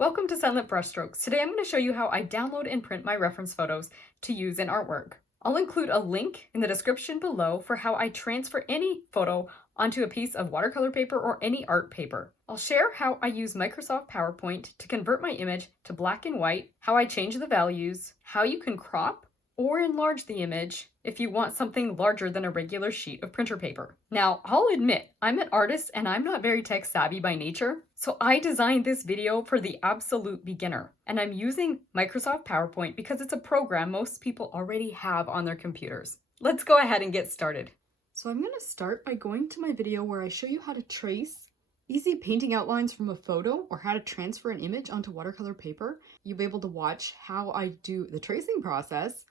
Welcome to Silent Brushstrokes. Today I'm going to show you how I download and print my reference photos to use in artwork. I'll include a link in the description below for how I transfer any photo onto a piece of watercolor paper or any art paper. I'll share how I use Microsoft PowerPoint to convert my image to black and white, how I change the values, how you can crop or enlarge the image if you want something larger than a regular sheet of printer paper. Now, I'll admit, I'm an artist and I'm not very tech savvy by nature, so I designed this video for the absolute beginner. And I'm using Microsoft PowerPoint because it's a program most people already have on their computers. Let's go ahead and get started. So I'm going to start by going to my video where I show you how to trace easy painting outlines from a photo or how to transfer an image onto watercolor paper. You'll be able to watch how I do the tracing process.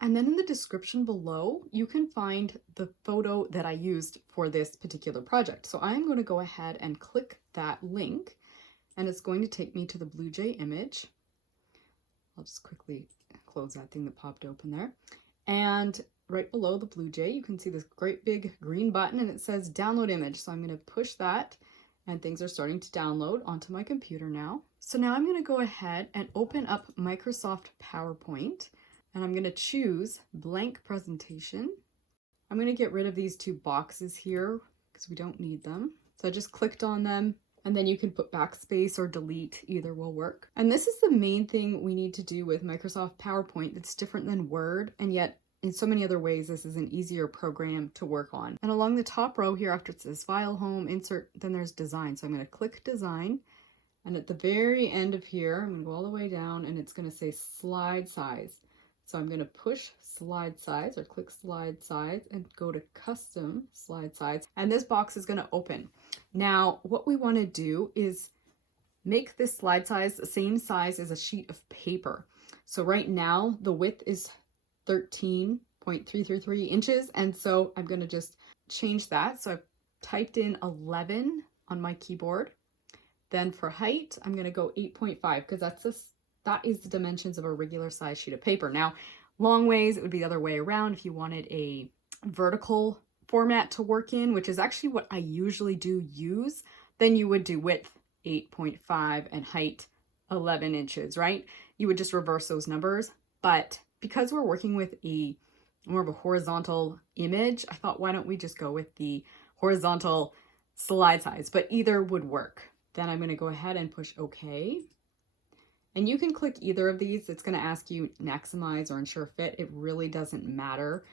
And then in the description below, you can find the photo that I used for this particular project. So I'm going to go ahead and click that link, and it's going to take me to the Blue Jay image. I'll just quickly close that thing that popped open there. And right below the Blue Jay, you can see this great big green button, and it says download image. So I'm going to push that, and things are starting to download onto my computer now. So now I'm going to go ahead and open up Microsoft PowerPoint. And I'm going to choose blank presentation. I'm going to get rid of these two boxes here because we don't need them. So I just clicked on them, and then you can put backspace or delete, either will work. And this is the main thing we need to do with Microsoft PowerPoint that's different than Word, and yet in so many other ways this is an easier program to work on. And along the top row here, after it says File, Home, Insert, then there's Design. So I'm going to click Design, and at the very end of here, I'm going to go all the way down, and it's going to say Slide Size. So I'm going to push slide size or click slide size and go to custom slide size. And this box is going to open. Now, what we want to do is make this slide size the same size as a sheet of paper. So right now the width is 13.333 inches. And so I'm going to just change that. So I've typed in 11 on my keyboard. Then for height, I'm going to go 8.5 because that is the dimensions of a regular size sheet of paper. Now, long ways, it would be the other way around if you wanted a vertical format to work in, which is actually what I usually do use. Then you would do width 8.5 and height 11 inches, right? You would just reverse those numbers. But because we're working with more of a horizontal image, I thought, why don't we just go with the horizontal slide size? But either would work. Then I'm going to go ahead and push OK. And you can click either of these. It's going to ask you maximize or ensure fit. It really doesn't matter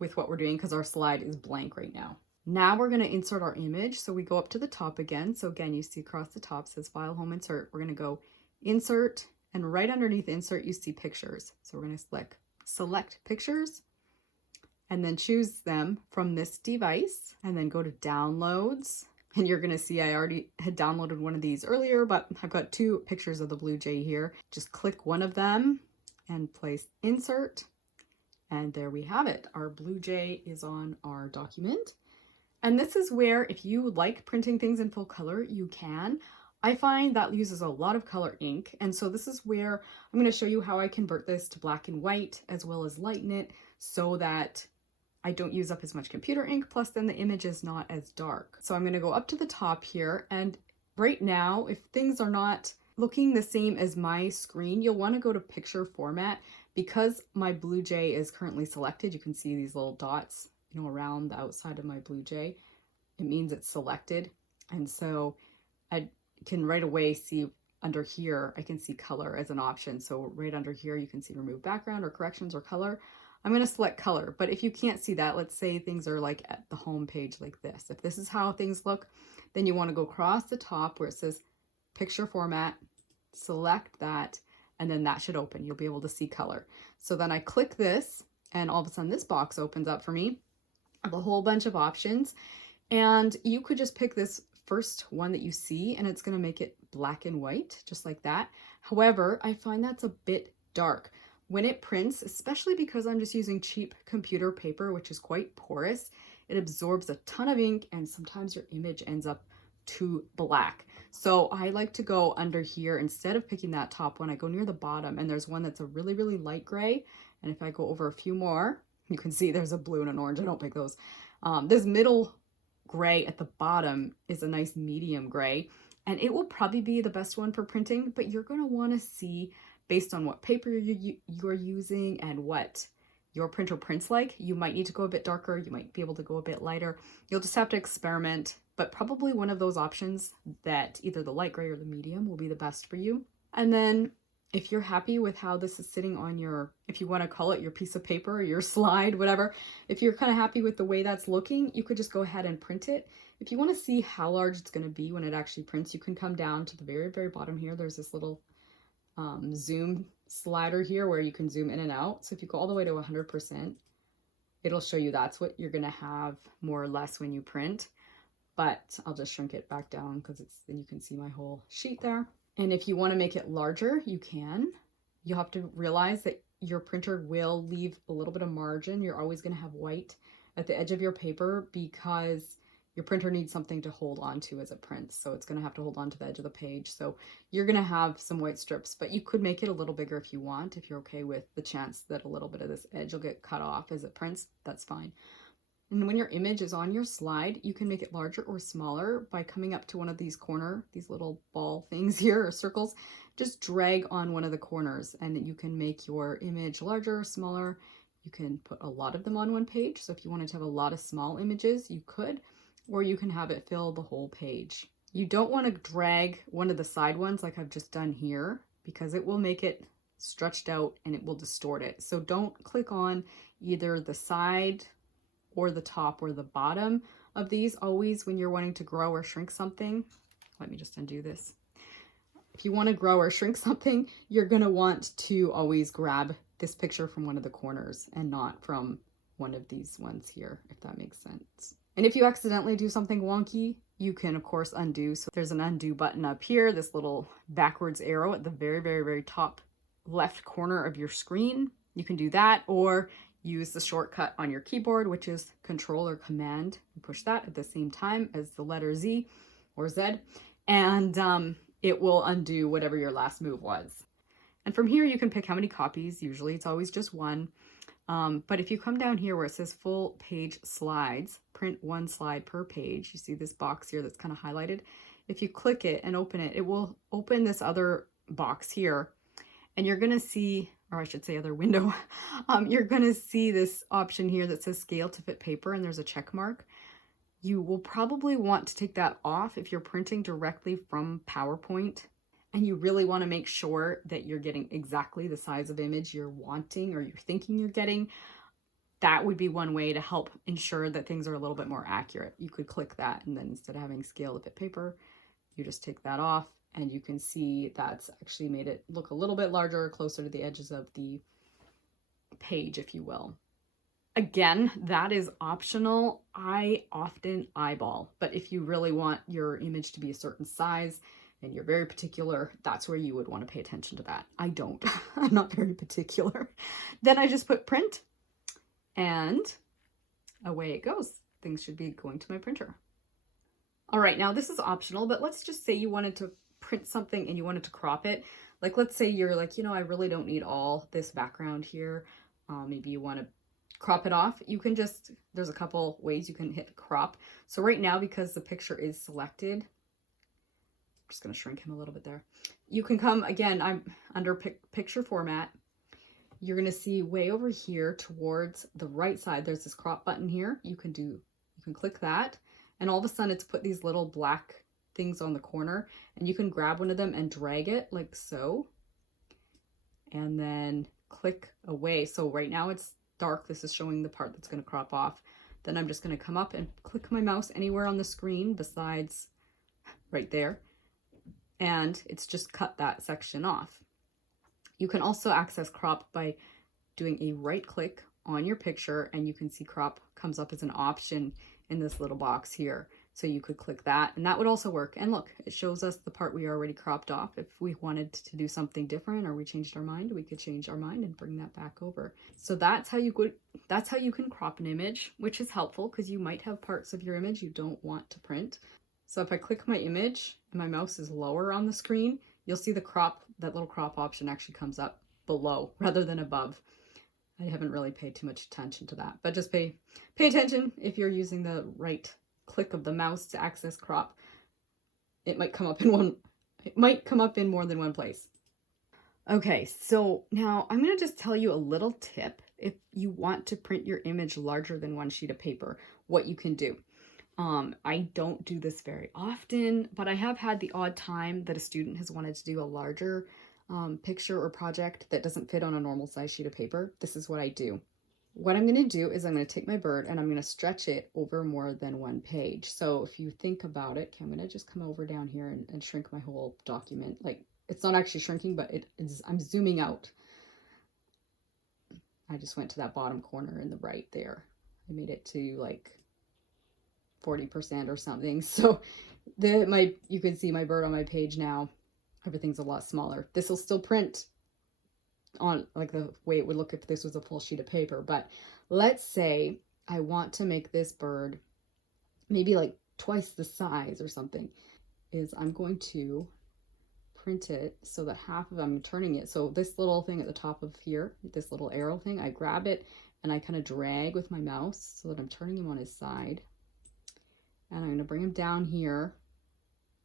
with what we're doing because our slide is blank right now. Now we're going to insert our image. So we go up to the top again. So again, you see across the top says File, Home, Insert. We're going to go Insert, and right underneath Insert, you see Pictures. So we're going to select Pictures and then choose them from this device and then go to Downloads. And you're going to see I already had downloaded one of these earlier, but I've got two pictures of the Blue Jay here. Just click one of them and place Insert. And there we have it. Our Blue Jay is on our document. And this is where, if you like printing things in full color, you can. I find that uses a lot of color ink. And so this is where I'm going to show you how I convert this to black and white as well as lighten it so that I don't use up as much computer ink, plus then the image is not as dark. So I'm going to go up to the top here, and right now, if things are not looking the same as my screen, you'll want to go to picture format. Because my Blue Jay is currently selected, you can see these little dots, around the outside of my Blue Jay. It means it's selected. And so I can right away see under here, I can see color as an option. So right under here, you can see remove background or corrections or color. I'm going to select color, but if you can't see that, let's say things are like at the home page like this. If this is how things look, then you want to go across the top where it says picture format, select that, and then that should open. You'll be able to see color. So then I click this, and all of a sudden this box opens up for me. I have a whole bunch of options, and you could just pick this first one that you see, and it's going to make it black and white, just like that. However, I find that's a bit dark. When it prints, especially because I'm just using cheap computer paper, which is quite porous, it absorbs a ton of ink and sometimes your image ends up too black. So I like to go under here. Instead of picking that top one, I go near the bottom, and there's one that's a really, really light gray. And if I go over a few more, you can see there's a blue and an orange. I don't pick those. This middle gray at the bottom is a nice medium gray. and it will probably be the best one for printing, but you're going to want to see based on what paper you're using and what your printer prints like. You might need to go a bit darker, you might be able to go a bit lighter. You'll just have to experiment, but probably one of those options, that either the light gray or the medium, will be the best for you. And then if you're happy with how this is sitting on your, if you want to call it your piece of paper, your slide, whatever, if you're kind of happy with the way that's looking, you could just go ahead and print it. If you want to see how large it's going to be when it actually prints, you can come down to the very, very bottom here. There's this little zoom slider here where you can zoom in and out. So if you go all the way to 100%, it'll show you that's what you're going to have more or less when you print. But I'll just shrink it back down because then you can see my whole sheet there. And if you want to make it larger, you can. You'll have to realize that your printer will leave a little bit of margin. You're always going to have white at the edge of your paper because your printer needs something to hold on to as it prints. So it's going to have to hold on to the edge of the page. So you're going to have some white strips, but you could make it a little bigger if you want. If you're okay with the chance that a little bit of this edge will get cut off as it prints, that's fine. And when your image is on your slide, you can make it larger or smaller by coming up to one of these these little ball things here, or circles. Just drag on one of the corners and you can make your image larger or smaller. You can put a lot of them on one page. So if you wanted to have a lot of small images, you could, or you can have it fill the whole page. You don't want to drag one of the side ones like I've just done here, because it will make it stretched out and it will distort it. So don't click on either the side or the top or the bottom of these. Always when you're wanting to grow or shrink something, let me just undo this. If you want to grow or shrink something, you're going to want to always grab this picture from one of the corners and not from one of these ones here, if that makes sense. And if you accidentally do something wonky, you can of course undo. So there's an undo button up here, this little backwards arrow at the very, very, very top left corner of your screen. You can do that, or use the shortcut on your keyboard, which is Control or Command. You push that at the same time as the letter Z or Z, and it will undo whatever your last move was. And from here, you can pick how many copies. Usually it's always just one. But if you come down here where it says full page slides, print one slide per page, you see this box here that's kind of highlighted. If you click it and open it, it will open this other box here, and you're going to see, or I should say other window, you're going to see this option here that says scale to fit paper, and there's a check mark. You will probably want to take that off if you're printing directly from PowerPoint, and you really want to make sure that you're getting exactly the size of image you're wanting or you're thinking you're getting. That would be one way to help ensure that things are a little bit more accurate. You could click that, and then instead of having scale to fit paper, you just take that off, and you can see that's actually made it look a little bit larger, closer to the edges of the page, if you will. Again, that is optional. I often eyeball, but if you really want your image to be a certain size and you're very particular, that's where you would want to pay attention to that. I don't. I'm not very particular. Then I just put print, and away it goes. Things should be going to my printer. All right, now this is optional, but let's just say you wanted to print something and you wanted to crop it. Like, let's say you're like, I really don't need all this background here. Maybe you want to crop it off. You can just, there's a couple ways you can hit crop. So right now, because the picture is selected, I'm just going to shrink him a little bit there. You can come, again, I'm under picture format. You're going to see way over here towards the right side, there's this crop button here. You can click that, and all of a sudden it's put these little black things on the corner, and you can grab one of them and drag it like so, and then click away. So right now it's dark. This is showing the part that's going to crop off. Then I'm just going to come up and click my mouse anywhere on the screen besides right there, and it's just cut that section off. You can also access crop by doing a right click on your picture, and you can see crop comes up as an option in this little box here. So you could click that, and that would also work. And look, it shows us the part we already cropped off. If we wanted to do something different or we changed our mind, we could change our mind and bring that back over. So that's how you can crop an image, which is helpful because you might have parts of your image you don't want to print. So if I click my image and my mouse is lower on the screen, you'll see the crop, that little crop option actually comes up below rather than above. I haven't really paid too much attention to that, but just pay attention if you're using the right click of the mouse to access crop. it might come up in one, it might come up in more than one place. Okay, so now I'm going to just tell you a little tip if you want to print your image larger than one sheet of paper, what you can do. I don't do this very often, but I have had the odd time that a student has wanted to do a larger picture or project that doesn't fit on a normal size sheet of paper. This is what I do. What I'm going to do is I'm going to take my bird and I'm going to stretch it over more than one page. So if you think about it, okay, I'm going to just come over down here and shrink my whole document. Like, it's not actually shrinking, but I'm zooming out. I just went to that bottom corner in the right there. I made it to like 40% or something. So you can see my bird on my page now. Everything's a lot smaller. This will still print on like the way it would look if this was a full sheet of paper. But let's say I want to make this bird maybe like twice the size or something. I'm going to print it so that half of I'm turning it. So this little thing at the top of here, this little arrow thing, I grab it and I kind of drag with my mouse so that I'm turning him on his side. And I'm going to bring him down here,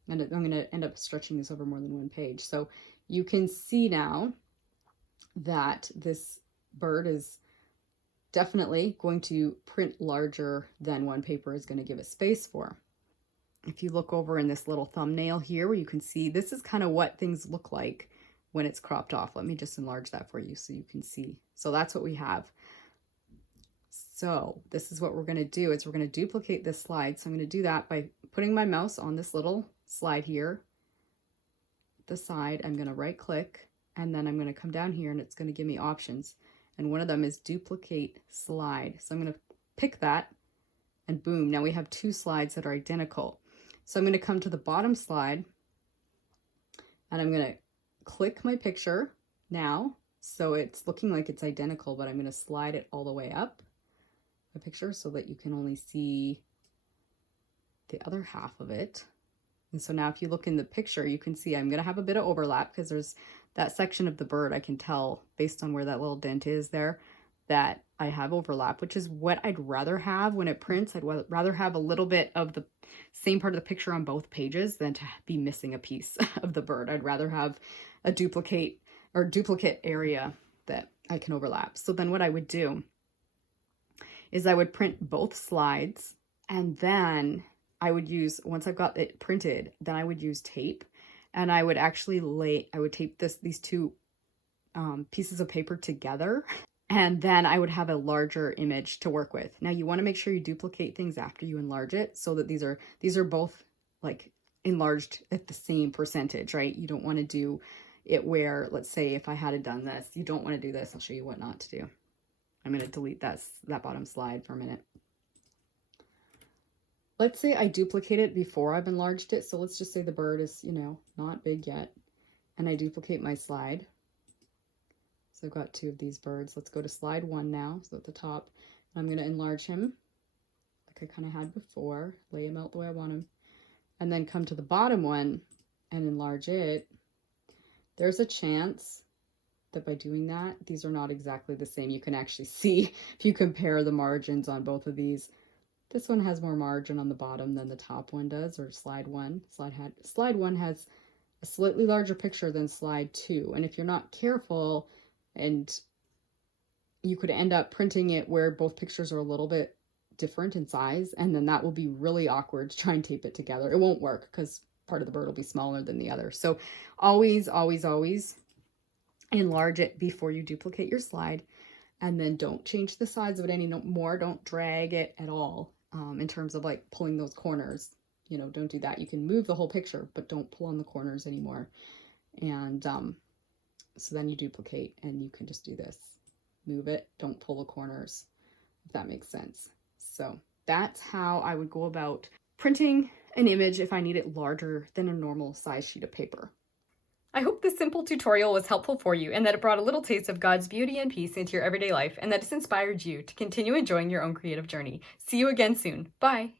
and I'm going to end up stretching this over more than one page. So you can see now that this bird is definitely going to print larger than one paper is going to give it space for. If you look over in this little thumbnail here where you can see, this is kind of what things look like when it's cropped off. Let me just enlarge that for you so you can see. So that's what we have. So this is what we're going to do, is we're going to duplicate this slide. So I'm going to do that by putting my mouse on this little slide here, the side. I'm going to right click, and then I'm going to come down here and it's going to give me options. And one of them is duplicate slide. So I'm going to pick that, and boom, now we have two slides that are identical. So I'm going to come to the bottom slide and I'm going to click my picture now. So it's looking like it's identical, but I'm going to slide it all the way up my picture so that you can only see the other half of it. And so now if you look in the picture, you can see I'm going to have a bit of overlap because there's that section of the bird. I can tell based on where that little dent is there that I have overlap, which is what I'd rather have when it prints. I'd rather have a little bit of the same part of the picture on both pages than to be missing a piece of the bird. I'd rather have a duplicate area that I can overlap. So then what I would do is I would print both slides, and then I would use, once I've got it printed, then I would use tape, and I would actually I would tape these two pieces of paper together, and then I would have a larger image to work with. Now you want to make sure you duplicate things after you enlarge it so that these are both like enlarged at the same percentage, right? You don't want to do it where, let's say if I had done this, you don't want to do this. I'll show you what not to do. I'm going to delete that bottom slide for a minute. Let's say I duplicate it before I've enlarged it. So let's just say the bird is, not big yet. And I duplicate my slide. So I've got two of these birds. Let's go to slide 1 now. So at the top, I'm going to enlarge him like I kind of had before, lay him out the way I want him. And then come to the bottom one and enlarge it. There's a chance that by doing that, these are not exactly the same. You can actually see if you compare the margins on both of these. This one has more margin on the bottom than the top one does, or slide 1. Slide 1 has a slightly larger picture than slide 2. And if you're not careful, and you could end up printing it where both pictures are a little bit different in size, and then that will be really awkward to try and tape it together. It won't work because part of the bird will be smaller than the other. So always, always, always enlarge it before you duplicate your slide, and then don't change the size of it any more. Don't drag it at all in terms of like pulling those corners. Don't do that. You can move the whole picture, but don't pull on the corners anymore. And so then you duplicate and you can just do this. Move it, don't pull the corners, if that makes sense. So that's how I would go about printing an image if I need it larger than a normal size sheet of paper. I hope this simple tutorial was helpful for you and that it brought a little taste of God's beauty and peace into your everyday life, and that it's inspired you to continue enjoying your own creative journey. See you again soon. Bye.